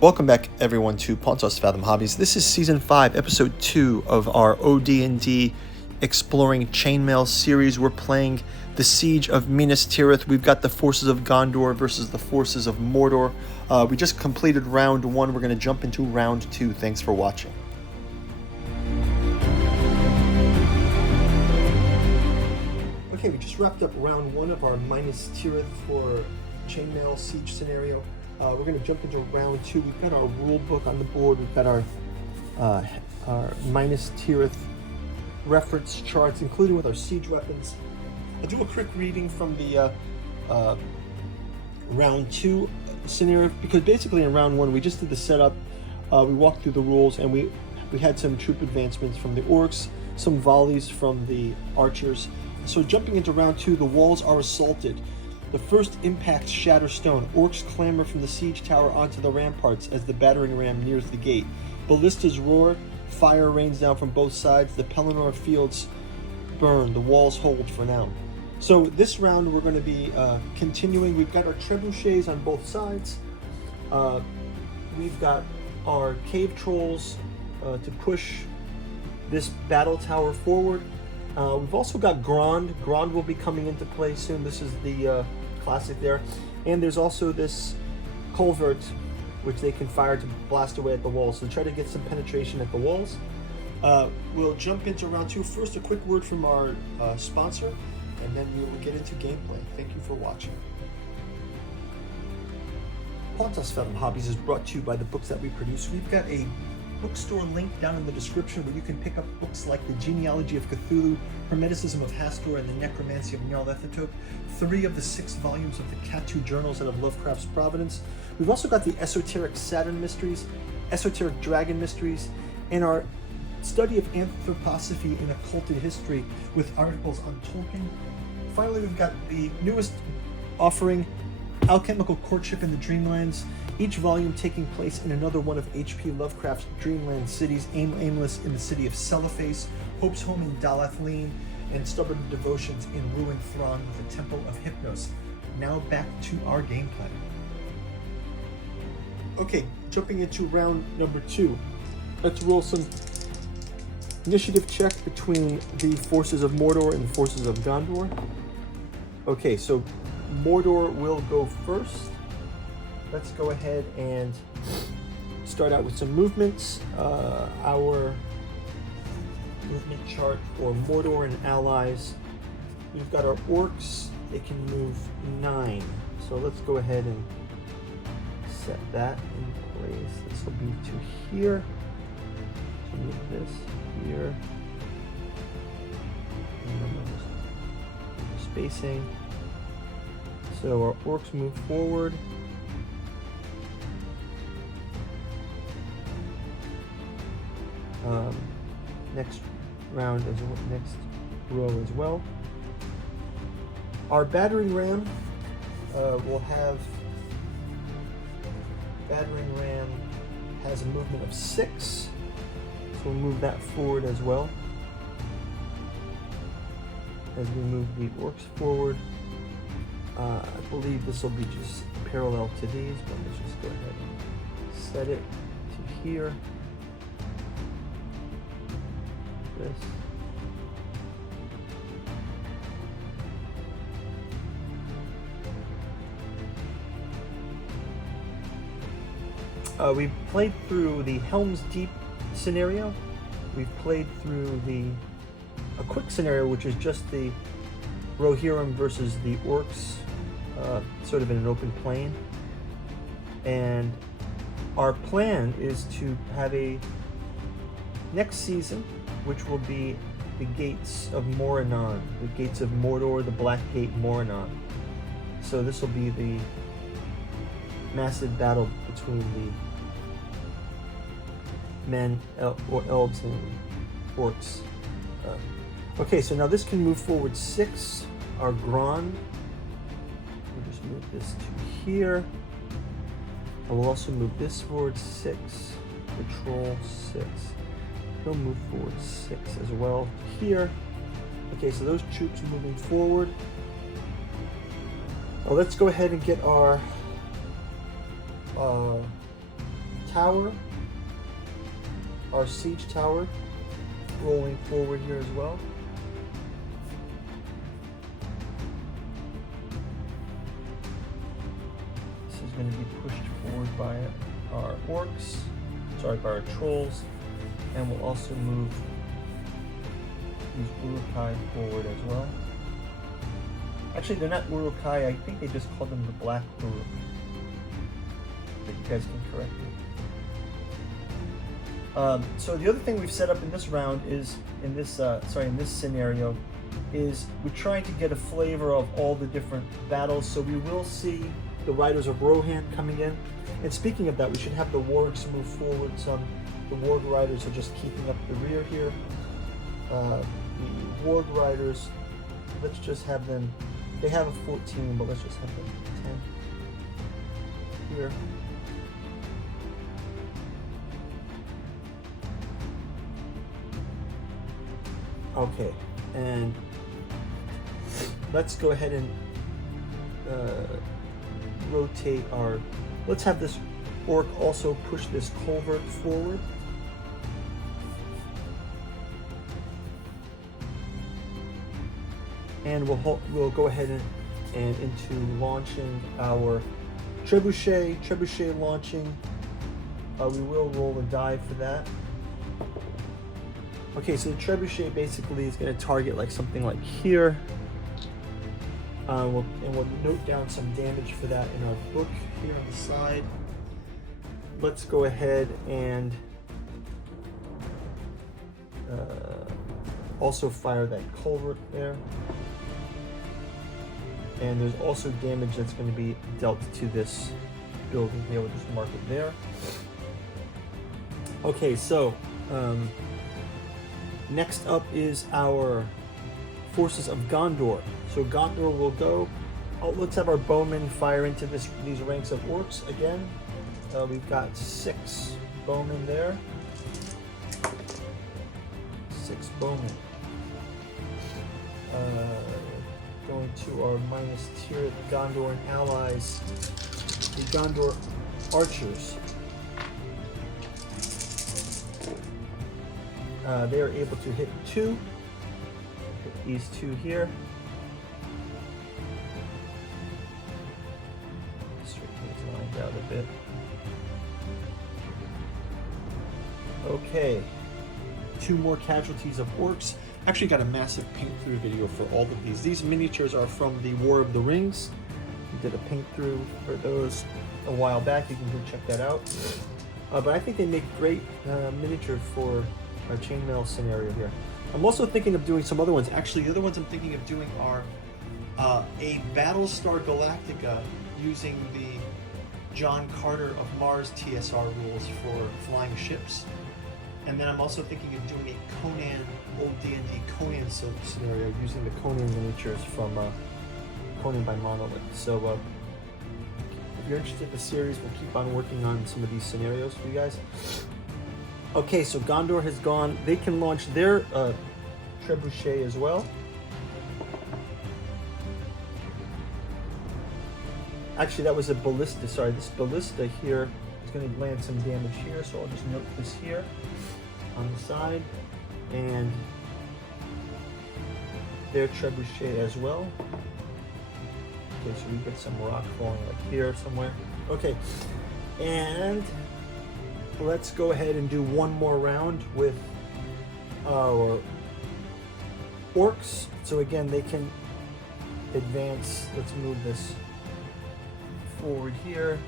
Welcome back, everyone, to Pontos Fathom Hobbies. This is Season 5, Episode 2 of our OD&D Exploring Chainmail series. We're playing the Siege of Minas Tirith. We've got the forces of Gondor versus the forces of Mordor. We just completed Round 1. We're going to jump into Round 2. Thanks for watching. Okay, we just wrapped up Round 1 of our Minas Tirith for Chainmail Siege scenario. We're going to jump into Round 2. We've got our rule book on the board. We've got our Minas Tirith reference charts, including with our siege weapons. I'll do a quick reading from the Round 2 scenario, because basically in Round 1 we just did the setup. We walked through the rules, and we had some troop advancements from the orcs, some volleys from the archers. So jumping into Round 2, the walls are assaulted. The first impacts shatter stone. Orcs clamber from the siege tower onto the ramparts as the battering ram nears the gate. Ballistas roar. Fire rains down from both sides. The Pelennor fields burn. The walls hold for now. So this round we're going to be continuing. We've got our trebuchets on both sides. We've got our cave trolls to push this battle tower forward. We've also got Grond. Grond will be coming into play soon. This is the classic there. And there's also this culvert, which they can fire to blast away at the walls. So try to get some penetration at the walls. We'll jump into Round 2. First, a quick word from our sponsor, and then we will get into gameplay. Thank you for watching. Pontos Fathom Hobbies is brought to you by the books that we produce. We've got a bookstore link down in the description where you can pick up books like The Genealogy of Cthulhu, Hermeticism of Hastur, and The Necromancy of Nyarlathotep, 3 of the 6 volumes of the Catu Journals out of Lovecraft's Providence. We've also got the Esoteric Saturn Mysteries, Esoteric Dragon Mysteries, and our study of anthroposophy in occulted history with articles on Tolkien. Finally, we've got the newest offering, Alchemical Courtship in the Dreamlands, each volume taking place in another one of H.P. Lovecraft's dreamland cities: Aimless in the city of Cellophase, Hope's Home in Dalathleen, and Stubborn Devotions in Ruined Thrawn with the Temple of Hypnos. Now back to our gameplay. Okay, jumping into round number 2. Let's roll some initiative check between the forces of Mordor and the forces of Gondor. Okay, so Mordor will go first. Let's go ahead and start out with some movements. Our movement chart for Mordor and allies. We've got our orcs. They can move 9. So let's go ahead and set that in place. This will be to here. So move this here. And spacing. So our orcs move forward. Next round as well, next row as well. Our battering ram will have. Battering ram has a movement of 6, so we'll move that forward as well. As we move the orcs forward, I believe this will be just parallel to these, but let's just go ahead and set it to here. This. We've played through the Helm's Deep scenario. We've played through a quick scenario, which is just the Rohirrim versus the orcs, sort of in an open plain. And our plan is to have a next season, which will be the Gates of Moranon, the Gates of Mordor, the Black Gate Moranon. So this will be the massive battle between the men, or elves, and orcs. Okay, so now this can move forward 6. Our Grond, we'll just move this to here. I will also move this forward 6. The Troll 6. He'll move forward 6 as well here. Okay, so those troops moving forward. Well, let's go ahead and get our tower, our siege tower, rolling forward here as well. This is going to be pushed forward by our orcs, by our trolls, and we'll also move these Uruk-hai forward as well. Actually, they're not Uruk-hai, I think they just call them the Black Uruk. But you guys can correct me. So the other thing we've set up in this round is, in this scenario, is we're trying to get a flavor of all the different battles. So we will see the Riders of Rohan coming in. And speaking of that, we should have the wargs move forward some. The Warg Riders are just keeping up the rear here. The Warg Riders, let's just have them, they have a 14, but let's just have them 10 here. Okay, and let's go ahead and rotate our, let's have this orc also push this culvert forward. And we'll go ahead and into launching our trebuchet launching. We will roll a die for that. Okay, so the trebuchet basically is going to target like something like here. We'll note down some damage for that in our book here on the side. Let's go ahead and also fire that culvert there. And there's also damage that's going to be dealt to this building here. We'll just mark it there. Okay, so next up is our forces of Gondor. So Gondor will go. Oh, let's have our bowmen fire into these ranks of orcs again. We've got 6 bowmen there. 6 bowmen. Going to our minus Tirith Gondor and allies, the Gondor archers. They are able to hit 2. Hit these 2 here. Straighten these lines out a bit. Okay. 2 more casualties of orcs. Actually got a massive paint through video for all of these. These miniatures are from the War of the Rings. We did a paint through for those a while back. You can go check that out. But I think they make great miniature for our chainmail scenario here. I'm also thinking of doing some other ones. Actually, the other ones I'm thinking of doing are a Battlestar Galactica using the John Carter of Mars TSR rules for flying ships. And then I'm also thinking of doing a Conan, OD&D Conan scenario using the Conan miniatures from Conan by Monolith. So if you're interested in the series, we'll keep on working on some of these scenarios for you guys. Okay, so Gondor has gone. They can launch their trebuchet as well. Actually, that was a ballista. Sorry, this ballista here is going to land some damage here, so I'll just note this here on the side, and their trebuchet as well. Okay, so we get some rock falling like here somewhere. Okay, and let's go ahead and do one more round with our orcs. So again, they can advance. Let's move this forward here.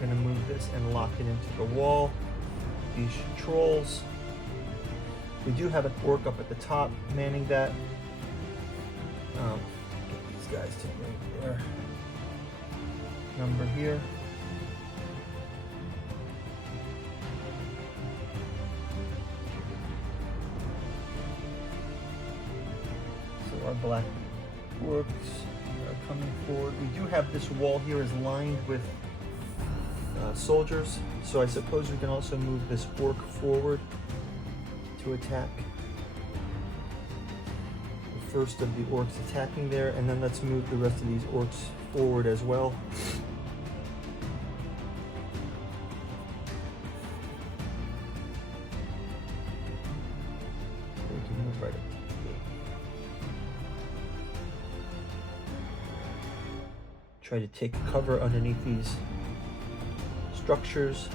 I'm going to move this and lock it into the wall. These trolls. We do have an orc up at the top manning that. Get these guys to bring their number here. So our black orcs are coming forward. We do have this wall here is lined with soldiers, so I suppose we can also move this orc forward to attack. The first of the orcs attacking there, and then let's move the rest of these orcs forward as well. Try to take cover underneath these structures.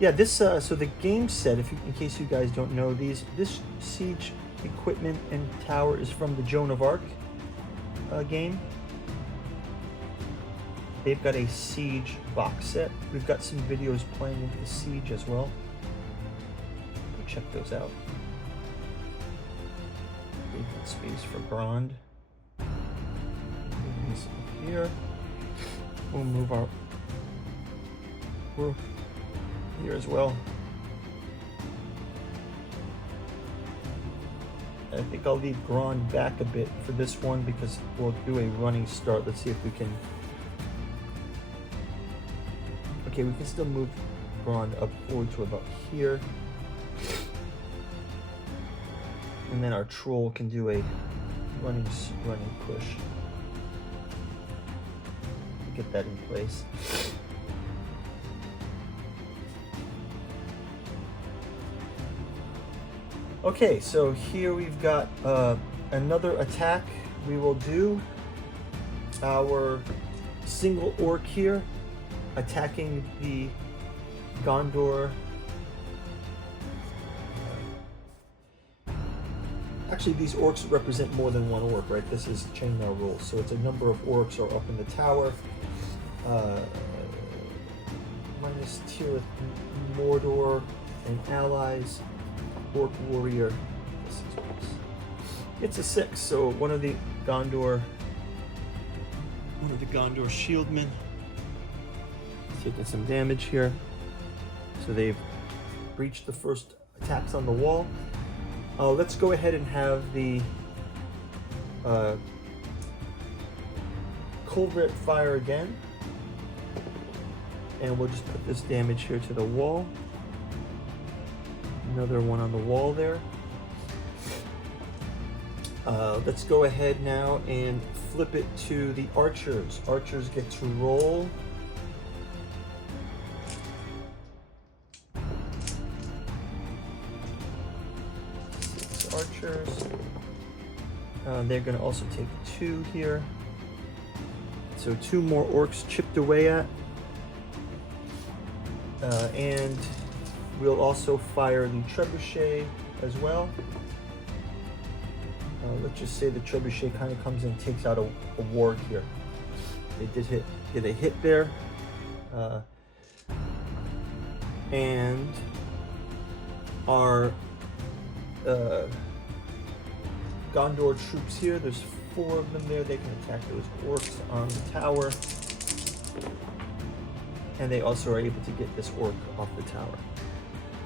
Yeah, this so the game set, in case you guys don't know, this siege equipment and tower is from the Joan of Arc game. They've got a siege box set. We've got some videos playing with the siege as well. Go check those out. Leave that space for Grond. Move these up here. We'll move our roof here as well. I think I'll leave Grond back a bit for this one because we'll do a running start. Let's see if we can. Okay, we can still move Grond up forward to about here. And then our troll can do a running push. Get that in place. Okay, so here we've got another attack. We will do our single orc here, attacking the Gondor. Actually, these orcs represent more than one orc, right? This is chainmail rules, so it's a number of orcs are up in the tower. Minus Tirith, Mordor, and allies. Orc warrior. It's a 6, so one of the Gondor shieldmen is taking some damage here. So they've breached the first attacks on the wall. Let's go ahead and have the culvert fire again, and we'll just put this damage here to the wall. Another one on the wall there. Let's go ahead now and flip it to the archers. Archers get to roll. Archers. They're going to also take 2 here. So 2 more orcs chipped away at. And we'll also fire the trebuchet as well. Let's just say the trebuchet kind of comes in and takes out a warg here. They did a hit there. And our Gondor troops here, there's 4 of them there. They can attack those orcs on the tower. And they also are able to get this orc off the tower.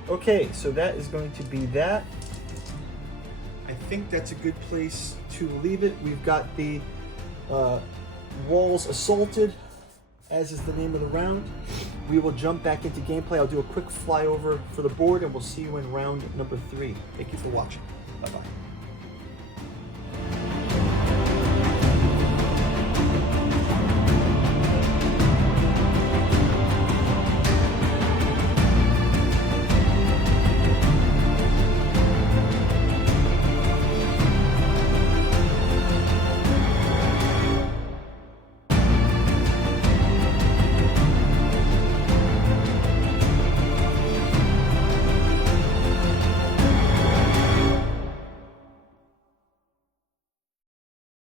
Okay, so that is going to be that. I think that's a good place to leave it. We've got the walls assaulted, as is the name of the round. We will jump back into gameplay. I'll do a quick flyover for the board, and we'll see you in round number 3. Thank you for watching. Bye-bye.